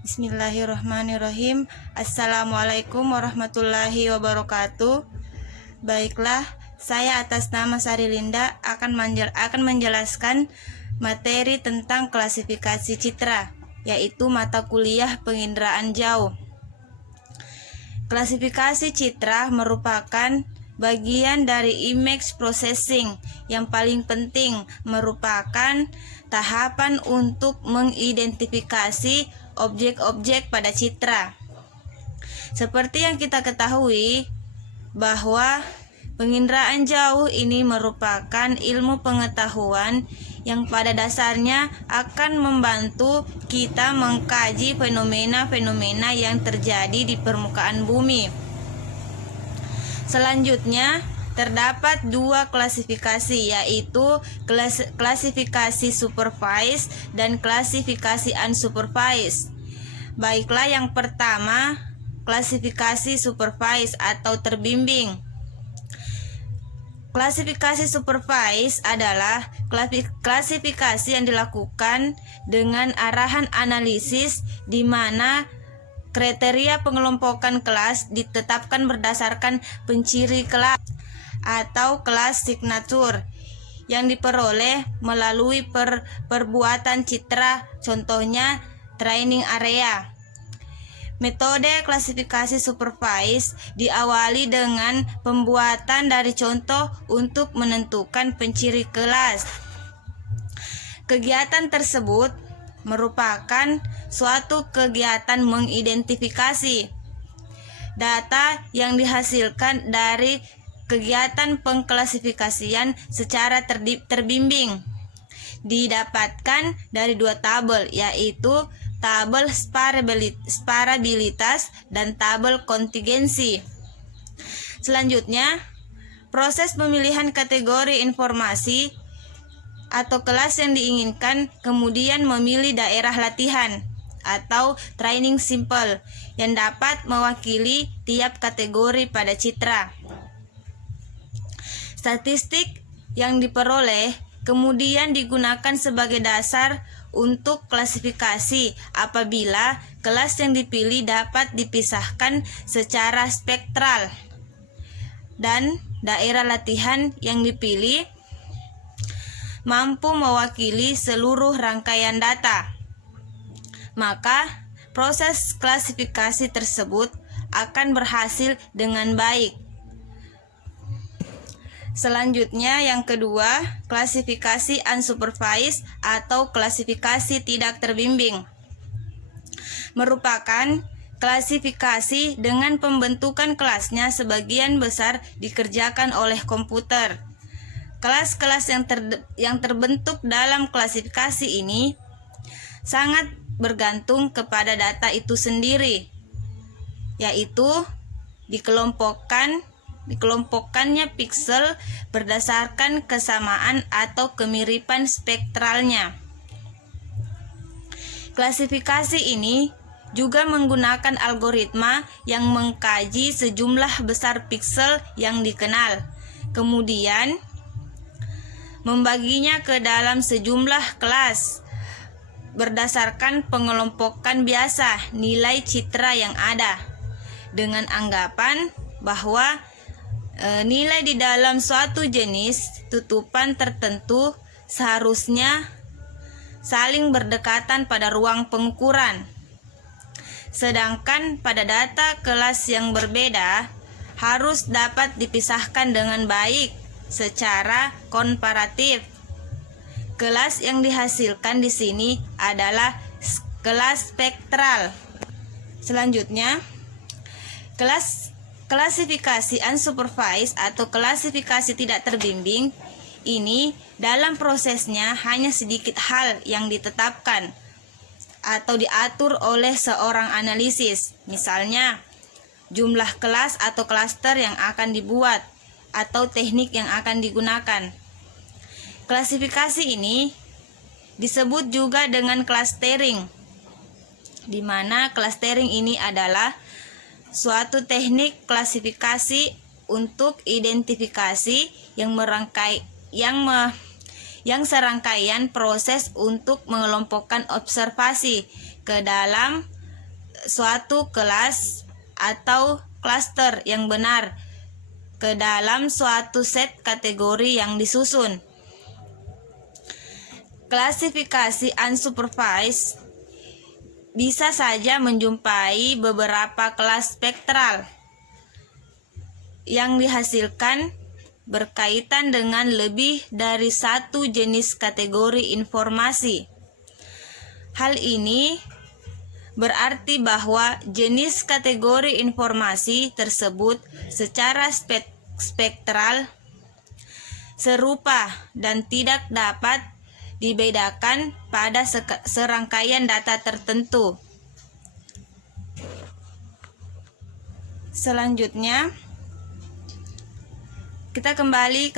Bismillahirrahmanirrahim. Assalamualaikum warahmatullahi wabarakatuh. Baiklah, saya atas nama Sari Linda akan menjelaskan materi tentang klasifikasi citra, yaitu mata kuliah penginderaan jauh. Klasifikasi citra merupakan bagian dari image processing yang paling penting, merupakan tahapan untuk mengidentifikasi objek-objek pada citra. Seperti yang kita ketahui bahwa penginderaan jauh ini merupakan ilmu pengetahuan yang pada dasarnya akan membantu kita mengkaji fenomena-fenomena yang terjadi di permukaan bumi. Selanjutnya, terdapat dua klasifikasi, yaitu klasifikasi supervised dan klasifikasi unsupervised. Baiklah, yang pertama, klasifikasi supervised atau terbimbing. Klasifikasi supervised adalah klasifikasi yang dilakukan dengan arahan analisis di mana kriteria pengelompokan kelas ditetapkan berdasarkan penciri kelas atau kelas signature yang diperoleh melalui perbuatan citra, contohnya training area. Metode klasifikasi supervised diawali dengan pembuatan dari contoh untuk menentukan penciri kelas. Kegiatan tersebut merupakan suatu kegiatan mengidentifikasi data yang dihasilkan dari kegiatan pengklasifikasian secara terbimbing didapatkan dari dua tabel, yaitu tabel sparabilitas dan tabel kontingensi. Selanjutnya, proses pemilihan kategori informasi atau kelas yang diinginkan, kemudian memilih daerah latihan atau training sample yang dapat mewakili tiap kategori pada citra. Statistik yang diperoleh kemudian digunakan sebagai dasar untuk klasifikasi apabila kelas yang dipilih dapat dipisahkan secara spektral dan daerah latihan yang dipilih mampu mewakili seluruh rangkaian data, maka proses klasifikasi tersebut akan berhasil dengan baik. Selanjutnya, yang kedua, klasifikasi unsupervised atau klasifikasi tidak terbimbing merupakan klasifikasi dengan pembentukan kelasnya sebagian besar dikerjakan oleh komputer. Kelas-kelas yang terbentuk dalam klasifikasi ini sangat bergantung kepada data itu sendiri, yaitu dikelompokkannya piksel berdasarkan kesamaan atau kemiripan spektralnya. Klasifikasi ini juga menggunakan algoritma yang mengkaji sejumlah besar piksel yang dikenal, kemudian membaginya ke dalam sejumlah kelas berdasarkan pengelompokan biasa nilai citra yang ada, dengan anggapan bahwa nilai di dalam suatu jenis tutupan tertentu seharusnya saling berdekatan pada ruang pengukuran. Sedangkan pada data kelas yang berbeda harus dapat dipisahkan dengan baik secara komparatif. Kelas yang dihasilkan di sini adalah kelas spektral. Selanjutnya, klasifikasi unsupervised atau klasifikasi tidak terbimbing ini dalam prosesnya hanya sedikit hal yang ditetapkan atau diatur oleh seorang analisis, misalnya jumlah kelas atau klaster yang akan dibuat atau teknik yang akan digunakan. Klasifikasi ini disebut juga dengan clustering, di mana clustering ini adalah suatu teknik klasifikasi untuk identifikasi yang serangkaian proses untuk mengelompokkan observasi ke dalam suatu kelas atau klaster yang benar ke dalam suatu set kategori yang disusun. Klasifikasi unsupervised bisa saja menjumpai beberapa kelas spektral yang dihasilkan berkaitan dengan lebih dari satu jenis kategori informasi. Hal ini berarti bahwa jenis kategori informasi tersebut secara spektral serupa dan tidak dapat dibedakan pada serangkaian data tertentu. Selanjutnya, kita kembali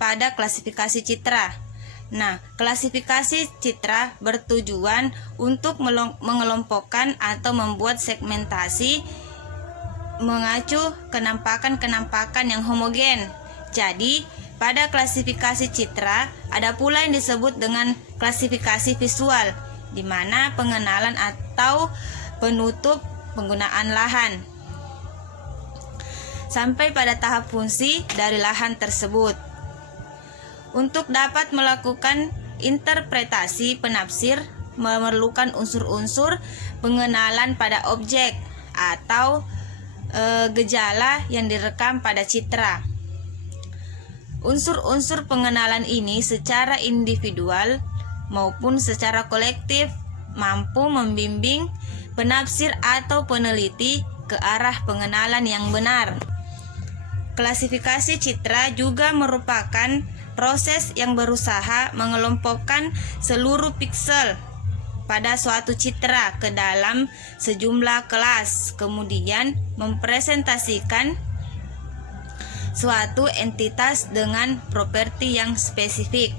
pada klasifikasi citra. Nah, klasifikasi citra bertujuan untuk mengelompokkan atau membuat segmentasi mengacu kenampakan-kenampakan yang homogen. Jadi, pada klasifikasi citra ada pula yang disebut dengan klasifikasi visual, di mana pengenalan atau penutup penggunaan lahan sampai pada tahap fungsi dari lahan tersebut. Untuk dapat melakukan interpretasi penafsir memerlukan unsur-unsur pengenalan pada objek atau gejala yang direkam pada citra. Unsur-unsur pengenalan ini secara individual maupun secara kolektif mampu membimbing penafsir atau peneliti ke arah pengenalan yang benar. Klasifikasi citra juga merupakan proses yang berusaha mengelompokkan seluruh piksel pada suatu citra ke dalam sejumlah kelas, kemudian mempresentasikan suatu entitas dengan properti yang spesifik.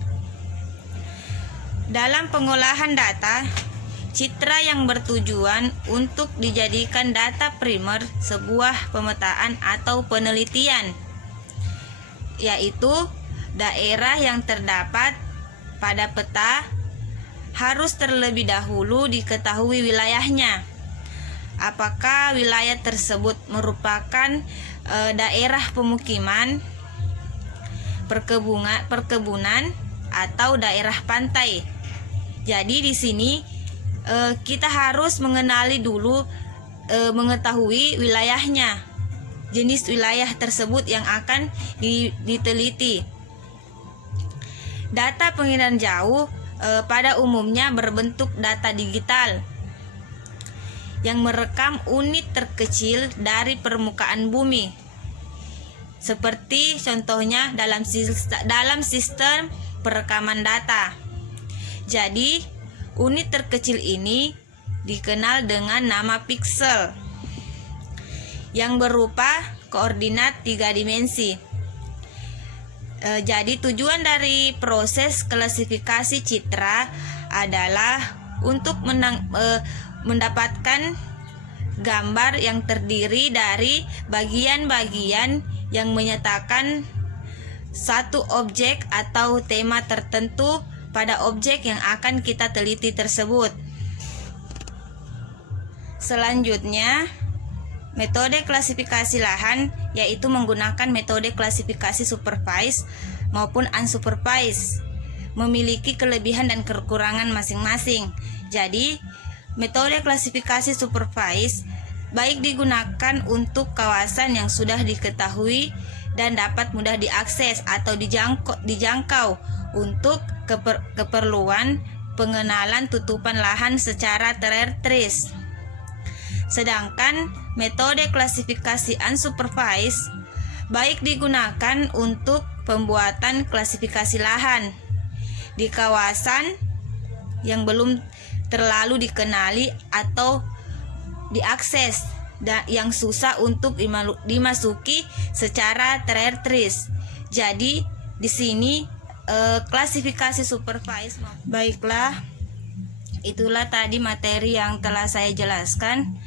Dalam pengolahan data, citra yang bertujuan untuk dijadikan data primer sebuah pemetaan atau penelitian, yaitu daerah yang terdapat pada peta harus terlebih dahulu diketahui wilayahnya. Apakah wilayah tersebut merupakan daerah pemukiman, perkebunan atau daerah pantai. Jadi di sini kita harus mengenali dulu, mengetahui wilayahnya, jenis wilayah tersebut yang akan diteliti. Data pengiriman jauh pada umumnya berbentuk data digital yang merekam unit terkecil dari permukaan bumi, seperti contohnya dalam sistem perekaman data. Jadi, unit terkecil ini dikenal dengan nama piksel yang berupa koordinat 3 dimensi. Jadi, tujuan dari proses klasifikasi citra adalah untuk mendapatkan gambar yang terdiri dari bagian-bagian yang menyatakan satu objek atau tema tertentu pada objek yang akan kita teliti tersebut. Selanjutnya, metode klasifikasi lahan yaitu menggunakan metode klasifikasi supervised maupun unsupervised, memiliki kelebihan dan kekurangan masing-masing. Jadi, metode klasifikasi supervised baik digunakan untuk kawasan yang sudah diketahui dan dapat mudah diakses atau dijangkau untuk keperluan pengenalan tutupan lahan secara tertris. Sedangkan metode klasifikasi unsupervised baik digunakan untuk pembuatan klasifikasi lahan di kawasan yang belum terlalu dikenali atau diakses dan yang susah untuk dimasuki secara tertris. Jadi di sini klasifikasi supervised. Baiklah, itulah tadi materi yang telah saya jelaskan.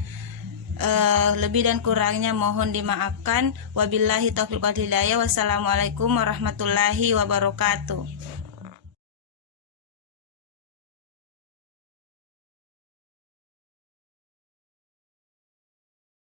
Lebih dan kurangnya mohon dimaafkan. Wabillahi taufiq wal hidayah. Wassalamualaikum warahmatullahi wabarakatuh.